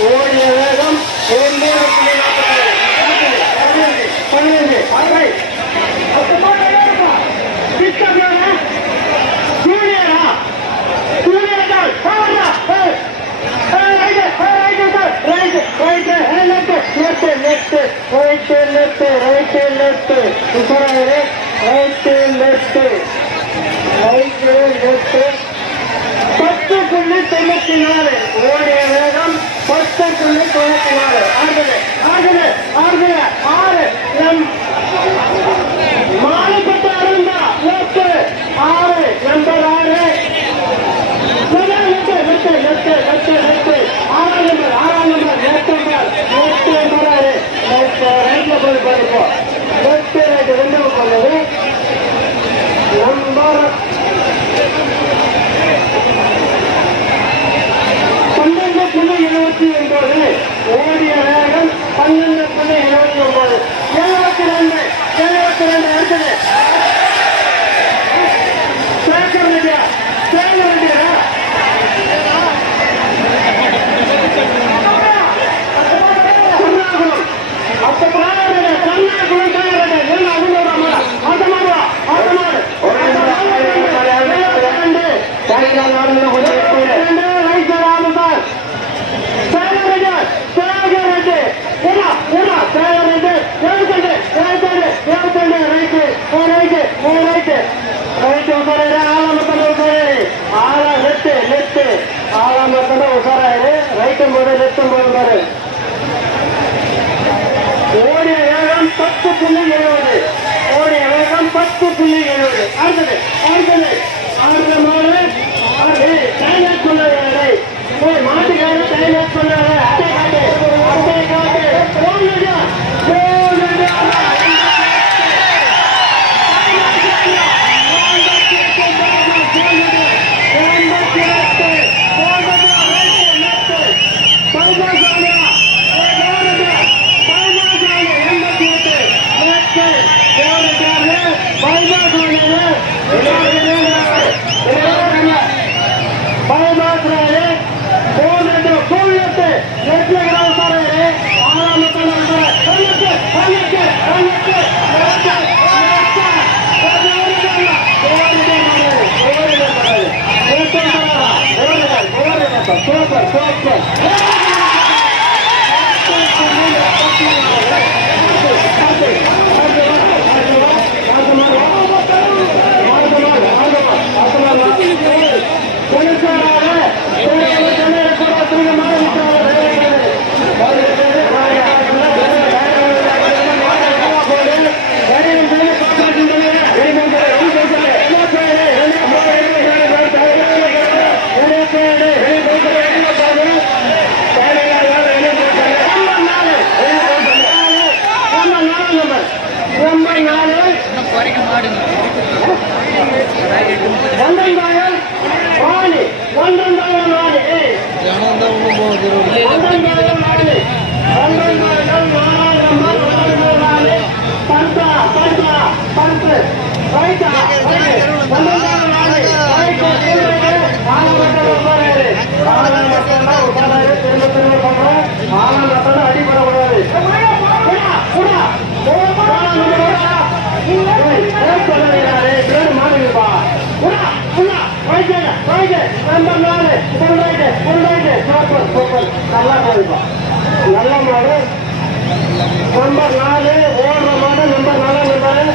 ஓடிய வேகம் ஓடிய வேகம் 10.94. ஆறு மாலைப்பட்ட அருந்தா 6 நம்பர் 6 ஓடிய வேகம் 12.79. 72 அடுத்தது சேகர் ரெட்டியா ஓடிய வேகம் 10.70. ஓடிய வேகம் 10.70. அடுத்தது டைலாக் சொன்னாரு மாட்டுக்கார டைலாக் சொன்னாரு அட்டை காட்டு அடிப்படக்கூடாது நம்பர் 4 சூப்பர் சூப்பர் நல்லா போயிருப்பா நல்ல மாடு நம்பர் 4 ஓடுற மாடு நம்பர் 4 நம்பர்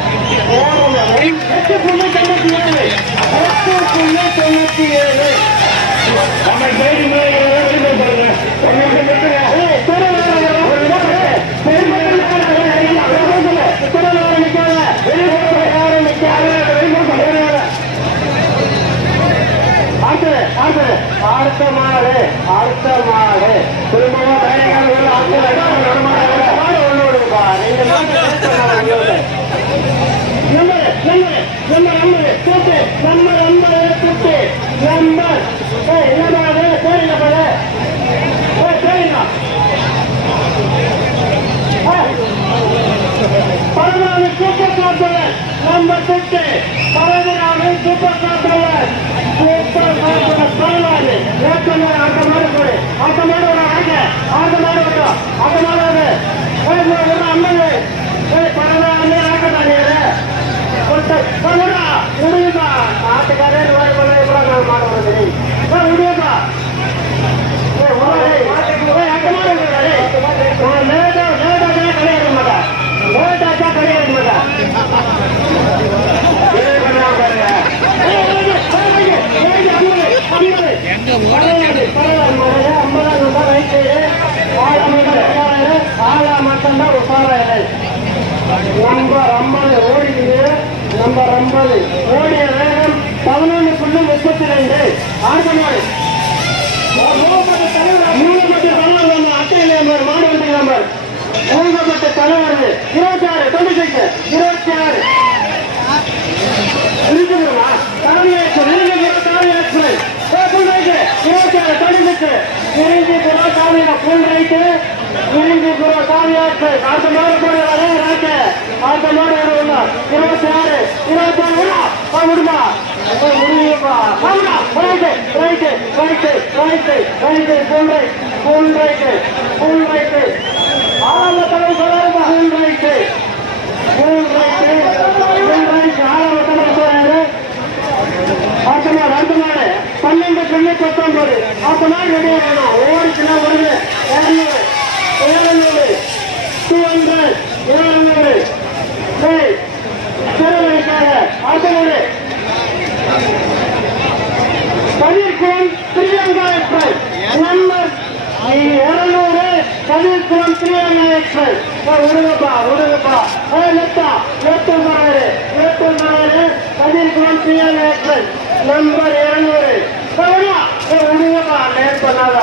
ஓடுற மாடு 8.97 நம்ம கைடி அடுத்த மாடு திரும்பவும் பரவாயில்ல சூப்பர் காப்பவர் நம்பர் 10 பரவாயில்ல சூப்பர் காப்பவர் பரவாயில்ல ஆட்ட மாடு போடு ஆட்ட மாடு அம்மது பரவாயில்ல ஆட்டக்காரே முடியுமா ஆட்டுக்காரே மாடு முடியுமா நம்பர் 50 ஓடிய வேகம் 11.32 ஆட்டமாடு மூலப்பட்ட தலைவர் 26 இருக்குமா பன்னெண்டு சொல்லி 19 ஆட்டமாடு ரெடி ஆகணும் ஓடிச்சுன்னா வருது 200 200 சிறவழிக்காக ஆட்டமாடு Kathirkulam Priyanka express number 200 Kathirkulam Priyanka express விடுங்கப்பா கதிர்குளம் பிரியங்கா எக்ஸ்பிரஸ் நம்பர் 200 விடுங்கப்பா லேட் பண்ணாத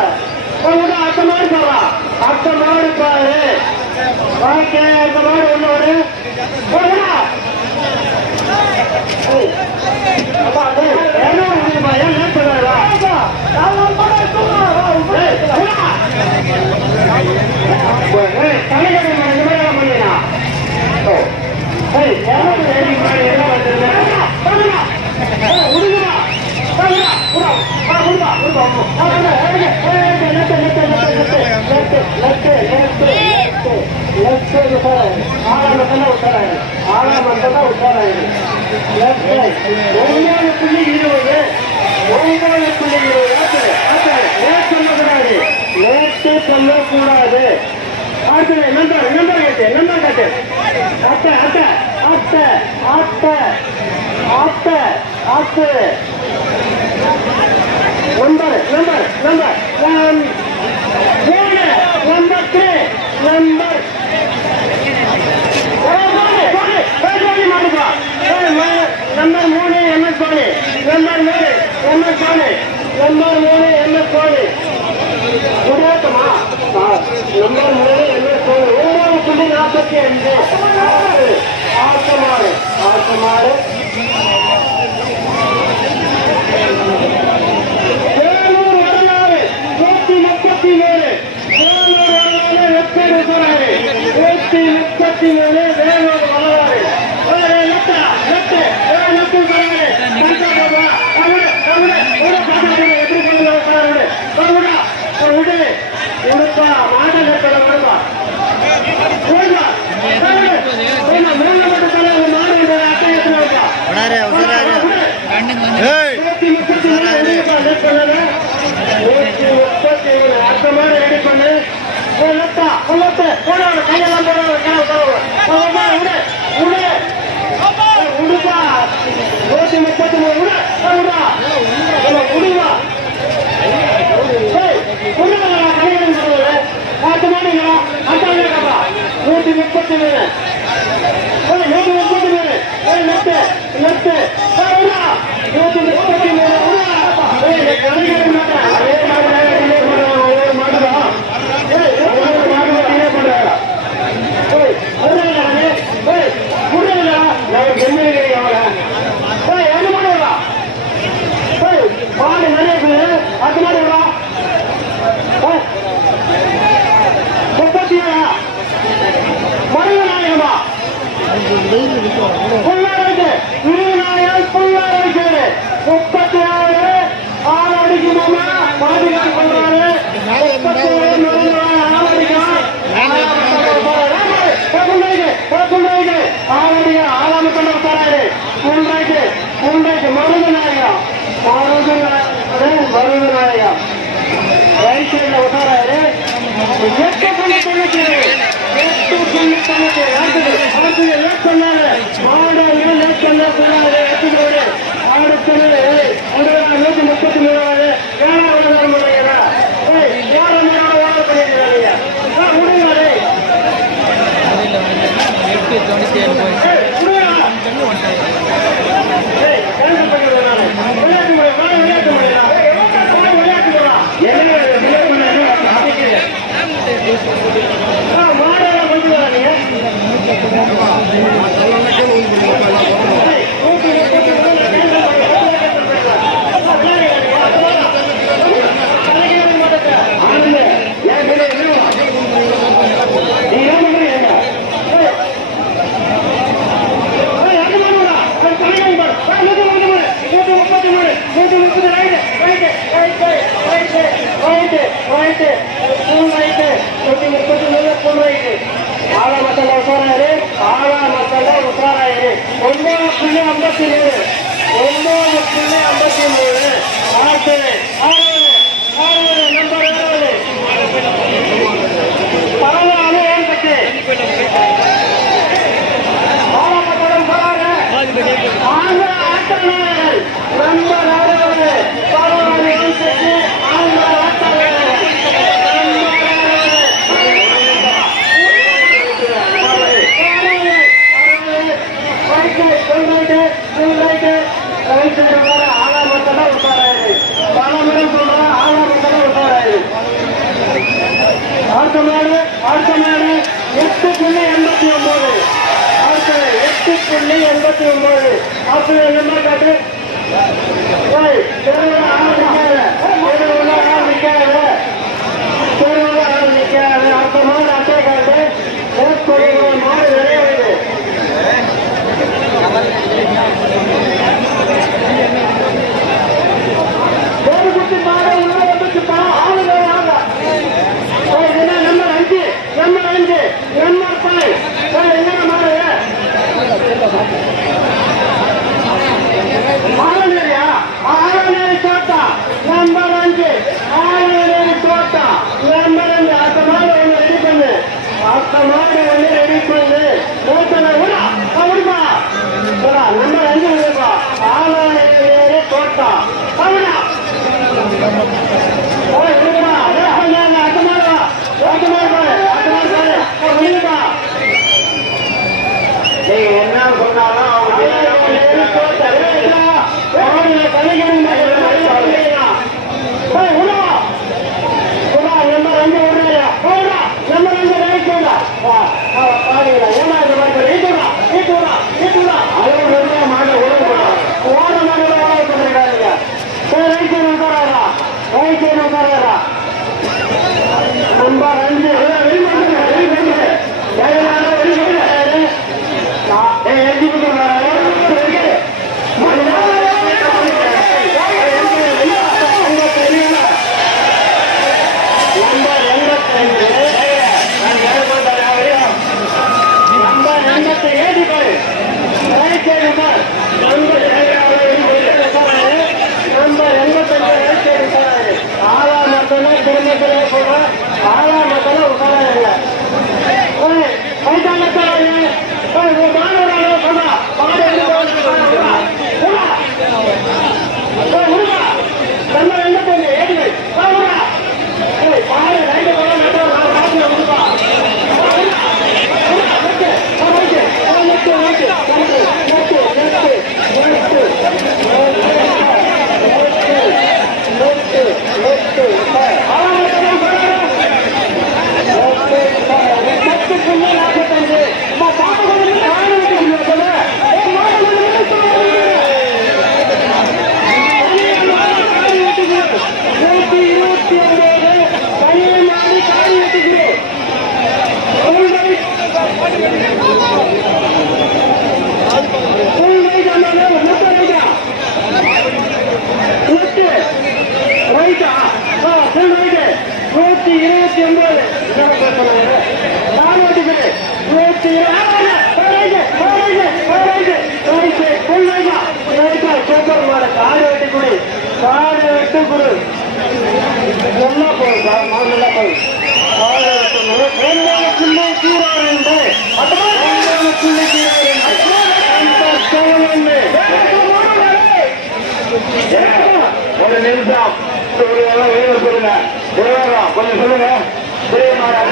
அட்டமாடு பாரா அட்டமாடு பாரு வாழ்க்கை அட்டமாடு ஒண்ணு சொல்லக்கூடாது. நம்பர் கட்டு நம்பர் 3 MS கோலி நம்பர் 3 MS கோலி முடியாதமா நம்பர் 3 MS கோலி 9.45 ஆட்டமாடு போடுவாங்க கையெல்லாம் போடுவாங்க உடுப்பா 133 உடுவா பார்த்து மாட்டீங்களா அண்ணா 133 நெட்டு நெட்டு 133 மாடு நிறைய அது மாதிரி 37 மருதநாயகமா புல்லாரைக்கு 36 ஆள் அடிக்குமாமா பாதுகாப்பு பண்றாரு 37 ஆள் அடிக்கும் ஆளாம கொண்டு உட்காராரு மருதநாயகம் மருதநாயகம் ரைட் சைட்ல உட்காராரு 8.90 அவருக்கு லேட் பண்ணாரு மாடு லேட் பண்ண சொன்னாரு அடுத்தது 133 ஏழாவது முறையா வாழ பண்ணிருக்காங்க முடியாது மாடெல்லாம் கொஞ்சம் வராங்க ஆளா மசாலா உசாராயிரு 9.57 நம்பர் 16 ஏன் பட்டு ஆளாமத்தலம் போறாரு ஆந்திர ஆட்டநாயகர் நம்பர் 16 ஏன் பட்டு ஆந்திர ஆட்டநாயகர் ஆளாமத்தலாம் உசாராயிரு பாலமரம் சொல்ற ஆளாமத்தலாம் உசாராயிரு அடுத்த மேடு 8.89 அடுத்தது 8.89 அப்படி நம்பர் காட்டு தெருவில் ஆள் நிற்காது அடுத்த மாடு அட்டை காட்டு மாடு நிறைய வருது குட்டி மாடு உள்ள வந்துச்சுப்பா ஆளுங்க நம்பர் 5 நம்பர் 5 என்ன மாடு ஆளுநரியா ஆளுநரி தோட்டா நம்பர் 5 ஆளுநரி தோட்டா நம்பர் 5 அடுத்த மாடு ஒன்று ரெடி பண்ணு விடுப்பா நம்பர் 5 விடுப்பா ஆளுநரி தோட்டா அவனா என்ன சொன்னாலும் நம்பர் 5 குடும்பத்திலே கூட ஆளாமத்தில் உட்கார இல்லை குரு நல்லா போகும் சார், மாடு நல்லா போகும். புள்ளி கீரை ரெண்டு, புள்ளி கீரை ரெண்டு, ஒரு நிமிஷம் சொல்லுங்க, கொஞ்சம் சொல்லுங்க. புள்ளி 19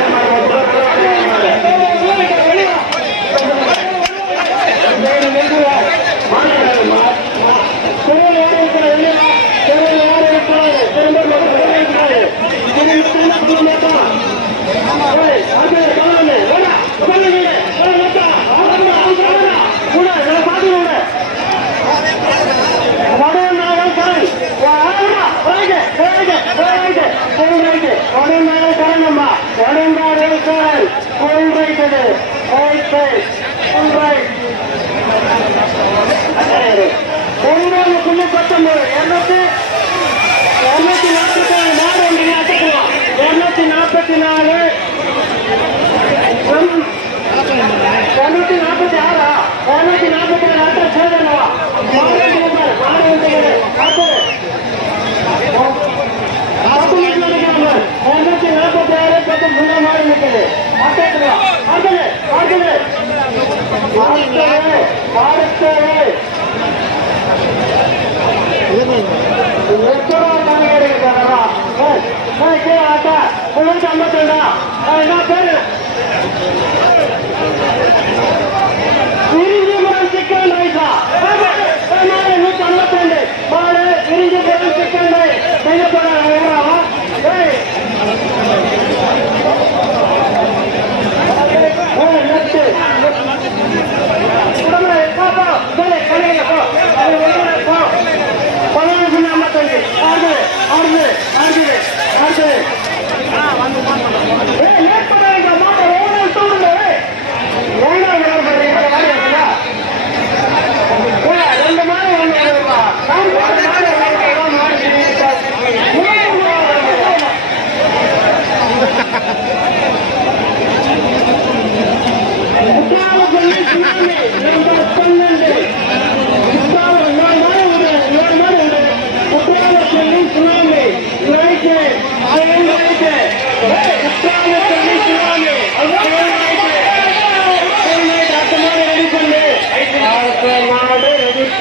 244 மாடு ஒன்று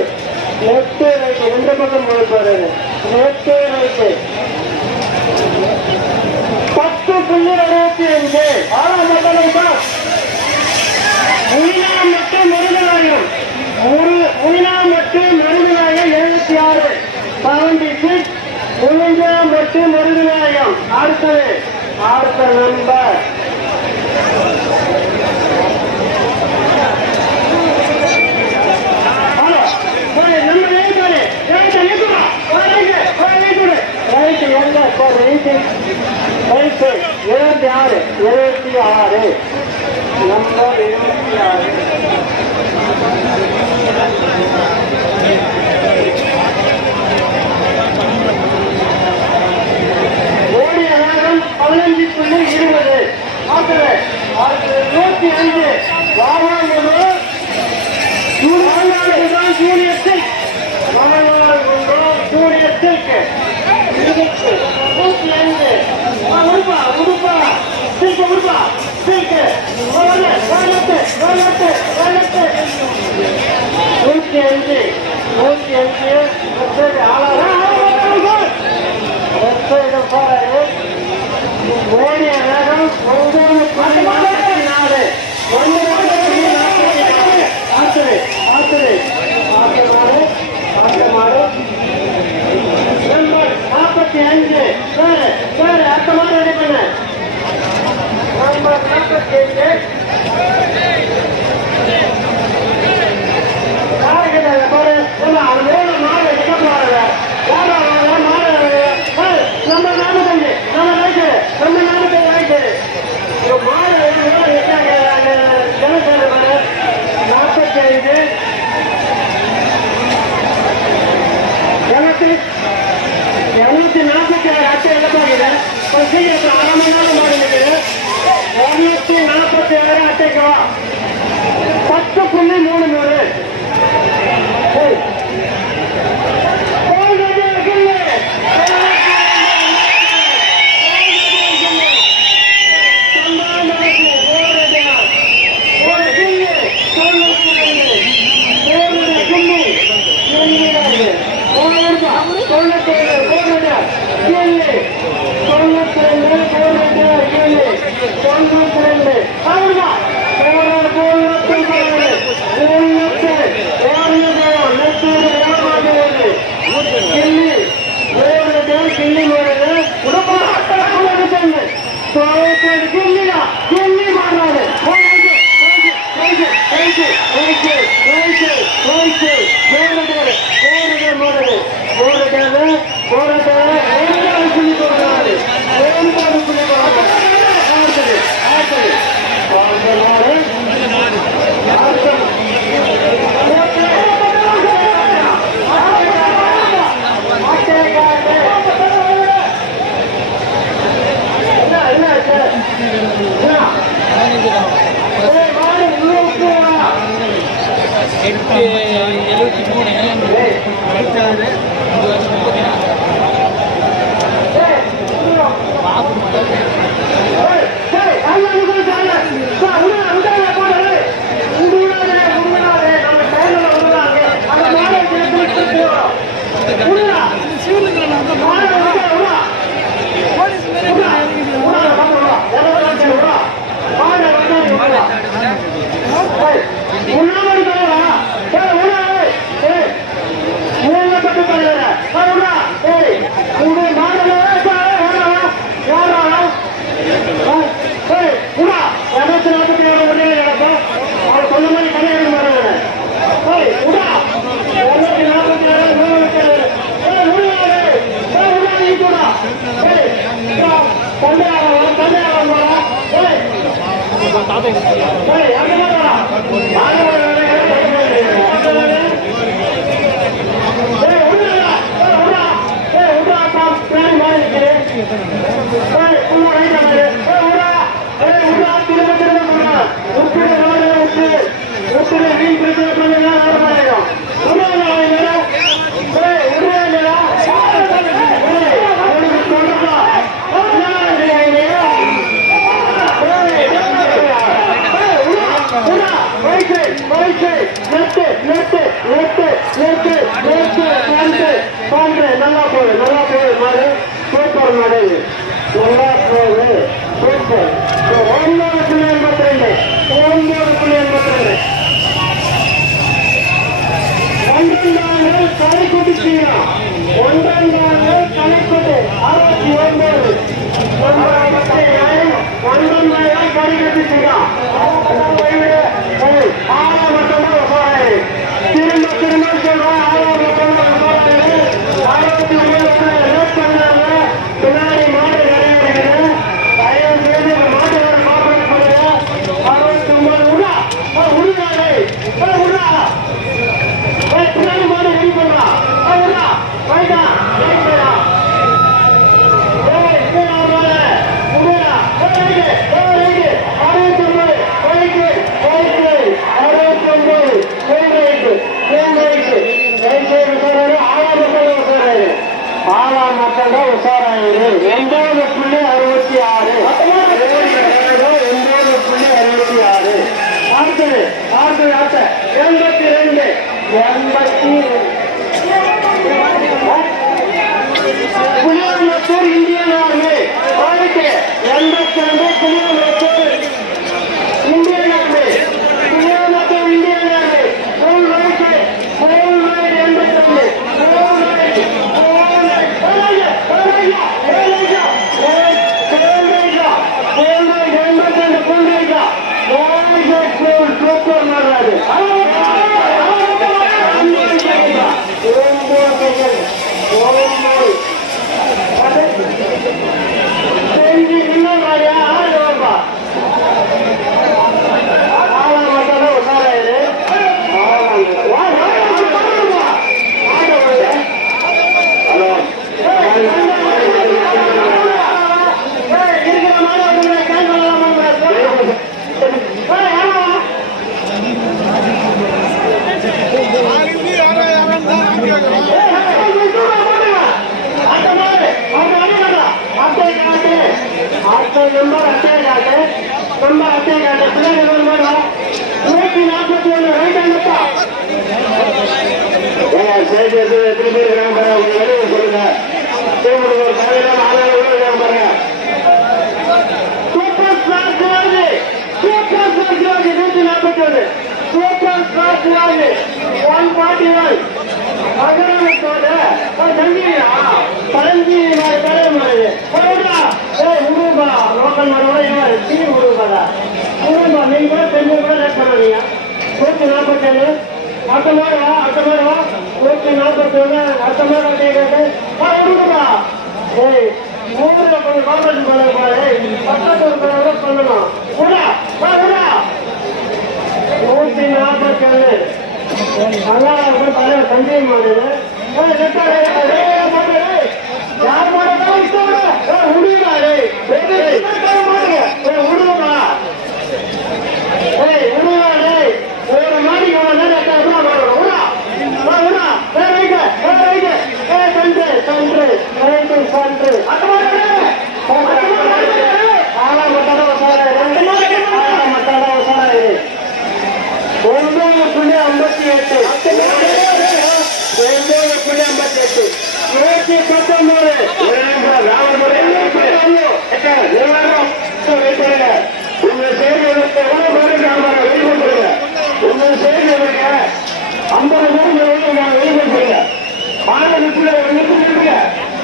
244 எந்த பக்கம் போயிருப்பாரு 10.25 முனிநாமட்டு மருதநாயகம் 76 76 முனிநாமட்டு மருதநாயகம். அடுத்த நம்பர் இருபத்தி ஆறு நம்பர் 26 ஓடிய நேரம் 15.20. 105 வாவாங்குன்றம் ஜூனியர் சில்க் ஓடிய வேகம் 9.44. நம்பர் 45 சார் அடுத்த மாதிரி ரெடி பண்ண நம்பர் 45 நல்லா போகுது மாடு சூப்பர் மாடு நல்லா போகுது சூப்பர் 9.82 9.82 ஒன்றாண்டு கலைக்குட்டி செய்யலாம் ஒன்றாண்டு கலைக்குட்டி 69 ஒன்றாயிரம் கலைக்குட்டி செய்யலாம் ஆறாம் மட்டும்தான் போறாரு திரும்ப சொல்றேன் ஆறாம் மட்டும்தான் 69 பின்னாடி மாடு நிறைய இருக்குது தயவு செய்து மாட்டு வர காப்பீடு பண்ணுங்க 69 உருவாரு பின்னாடி மாடு ரெடி பண்ணலாம் வைடா ஆறாம் மக்கள் தான் உஷாராயிரு 9.66 9.66 அடுத்தது 82 Puliyampattur Indian army 82 Puliyampattur Indian army Puliyampattur Indian army full right 82 super மாறாது இன்னும் உஷாராயிரு ஹலோ நம்பர் அட்டை காட்டு பின்னாடி 140 சேர்த்து எத்தனை பேர் இருக்காங்க பாருங்க, உங்க வெளியே சொல்லுங்க. உங்களுக்கு ஒரு தலைவர் ஆளாக இருக்காங்க பாருங்க. Super star Sivaji, super star Sivaji 141, super star Sivaji 141. மகரத்தோட தங்கியா பழஞ்சி தலைவர் மாதிரி உருவா லோக்கல் மரோட இவன் உருவாடா உருவா. நீங்க கூட பெண்ணு கூட லேட் பண்ணாதீங்க. 147 அடுத்த மாதிரி வா, அடுத்த மாதிரி வா. 141 அடுத்த மாதிரி கேட்காது உருவா. ஏய் ஊர்ல கொஞ்சம் காம்பேட் பண்ண பாரு, பக்கத்து பண்ணணும். உடா உடா 147 நல்லா தலைவர் சஞ்சய் மாடு யார் மாடு உடுவாரு உடுவா. உடுவாரு ஒரு மாதிரி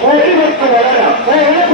வெளியே